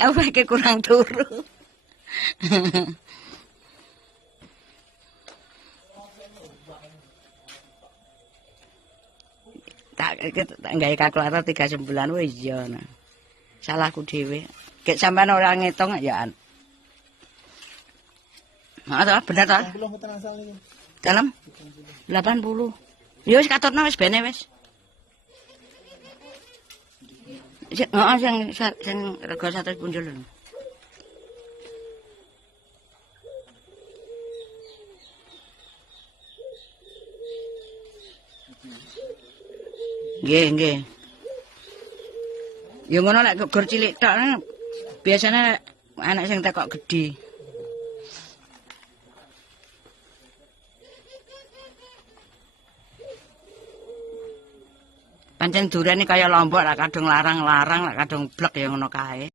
Efeke kurang turu. Tak gawe kalkulator 39 wis iya. Salahku dhewe. Gek sampean ora ngitung ya. Bener ta? Dalam 80. Ya wis katurna wis bene wis. Heeh sing rega 100 punjul. Nggih. Ya ngono nek gur cilik tok biasane anak sing tekok gedhi. Pancen durene kaya lombok lah kadung larang-larang lah kadung blek ya ngono kae.